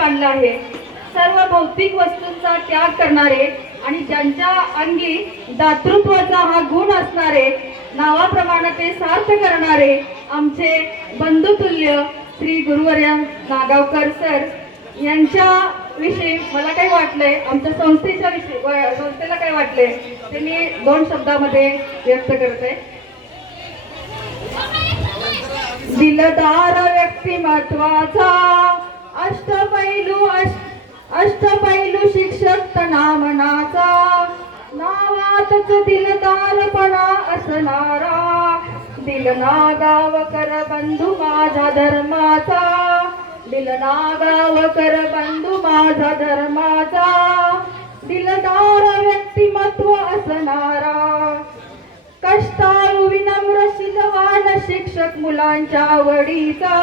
बांधलं आहे. सर्व भौतिक वस्तूंचा त्याग करणारे आणि ज्यांच्या अंगी दातृत्वाचा हा गुण असणारे, नावाप्रमाणे ते सार्थ करणारे आमचे बंधुतुल्य श्री गुरुवर्य नागावकर सर यांच्या विषयी मला काय वाटलंय, आमच्या संस्थेच्या विषयी संस्थेला काय वाटलंय ते मी 2 शब्दामध्ये व्यक्त करते. दिलदार व्यक्तिमत्वाचा अष्टपैलू शिक्षक तनामनाचा, नावातच दिलदारपणा असणारा, दिलना गावकर बंधू माझा धर्माचा, दिलना गावकर बंधू माझा धर्माचा, दिलदार व्यक्तिमत्व असणारा, कष्टाळू विनम्र शीलवान शिक्षक मुलांच्या आवडीचा,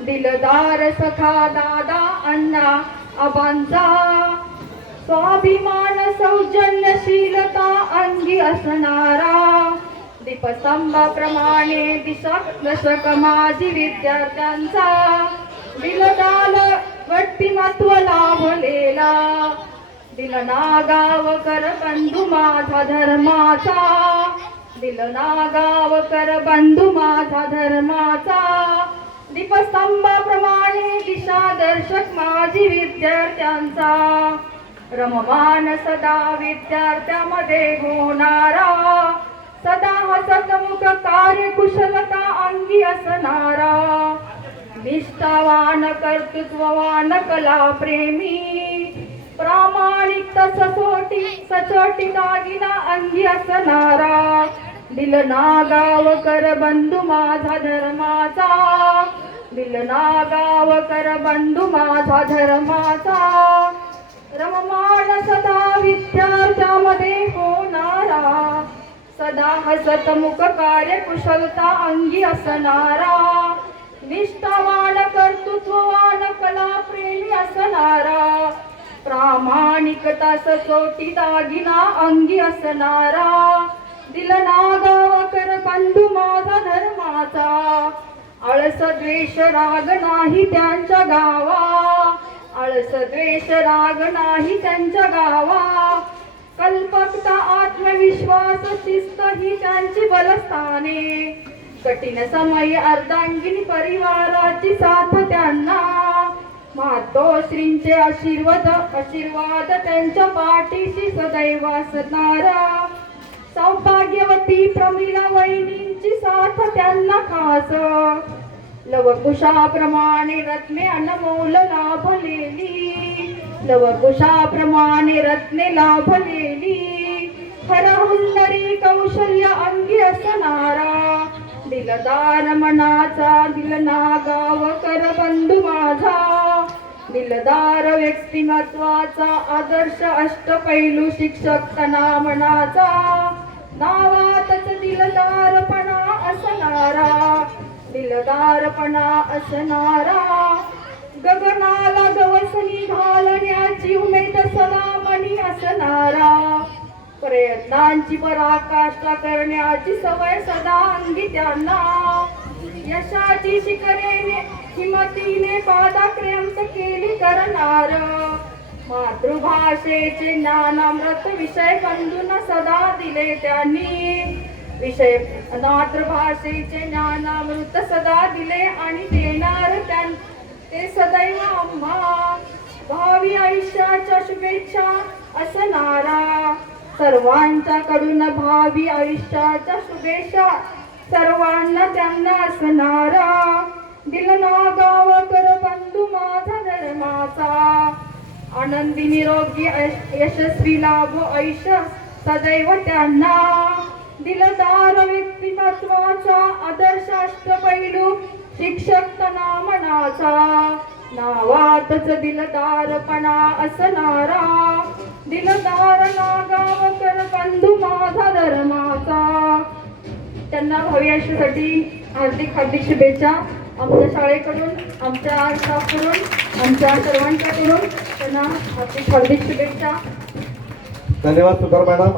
दिलदार सखा दादा अण्णा आबांचा, स्वाभिमान सौजन्यशीलता अंगी असणारा, दीपस्तंभाप्रमाणे दिशादर्शक माझी विद्यार्थ्यांचा, दिलदार व्यक्तिमत्व लाभलेला, दिलना गावकर बंधू माझा धर्माचा, दिलना गावकर बंधू माझा धर्माचा, दीपस्तंभाप्रमाणे दिशादर्शक माझी विद्यार्थ्यांचा, रममान सदा विद्यार्थ्यामध्ये होणारा, सदा हसतमुख कार्यकुशलता अंगी असणारा, निष्ठावान कर्तृत्ववान कलाप्रेमी, प्रामाणिकता सचोटी दागिना अंगी असणारा, दिलना गावकर बंधू माझा धर्माचा, दिलना गावकर बंधू माझा धर्माचा, रममान सदा विद्यार्थ्यामध्ये होणारा, सदा हसतमुख कार्यकुशलता अंगी असणारा, निष्ठावान कर्तृत्ववान कलाप्रेमी असणारा, प्रामाणिकता सचोटी दागिना अंगी असणारा, दिलना गावकर बंधू माझा धर्माचा, आळस द्वेष राग नाही त्यांच्या गावा, आळस द्वेष राग नाही त्यांच्या गावा, कल्पकता आत्मविश्वास शिस्त ही त्यांची बलस्थाने, कठीण समय अर्धांगिनी परिवाराची साथ त्यांना, मातोश्रींचे आशीर्वाद त्यांच्या पाठीशी सदैव असणारा, सौभाग्यवती प्रमिला वहिनींची साथ त्यांना खास, लवकुशाप्रमाणे रत्ने अनमोल लाभलेली, लवकुशाप्रमाणे रत्ने लाभलेली, हरहुन्नरी कौशल्य अंगी असणारा, दिलदार मनाचा दिलना गावकर बंधू माझा, दिलदार व्यक्तिमत्वाचा आदर्श अष्टपैलू शिक्षक तनामनाचा, नावातच दिलदारपणा असणारा, दिलदारपणा असणारा, गगनाला गवसणी घालण्याची उमेद सदा मनी असणारा, प्रयत्नांची पराकाष्ठा करण्याची सवय सदा अंगी त्यांना, यशाची शिखरे हिमतीने पादाक्रांत केली करणार, मातृभाषेचे ज्ञानामृत विषय बंधूंना सदा दिले त्यांनी, विषय मातृभाषेचे ज्ञानामृत सदा दिले आणि देणार ते सदैव आम्हा, भावी आयुष्याच्या शुभेच्छा असणारा, सर्वांच्याकडून भावी आयुष्याच्या शुभेच्छा सर्वांना त्यांना असणारा, दिलना गावकर बंधू माझा धर्माचा, आनंदी निरोगी यशस्वी लाभो आयुष्य सदैव त्यांना, दिलदार व्यक्तिमत्वाचा आदर्श अष्टपैलू शिक्षक तनामनाचा, नावातच दिलदारपणा असणारा, दिलदार नागावकर बंधू माझा धर्माचा. त्यांना भावी आयुष्यासाठी हार्दिक हार्दिक शुभेच्छा आमच्या शाळेकडून, आमच्या स्टाफकडून, आमच्या सर्वांच्याकडून त्यांना हार्दिक हार्दिक शुभेच्छा. धन्यवाद सुधार मॅडम.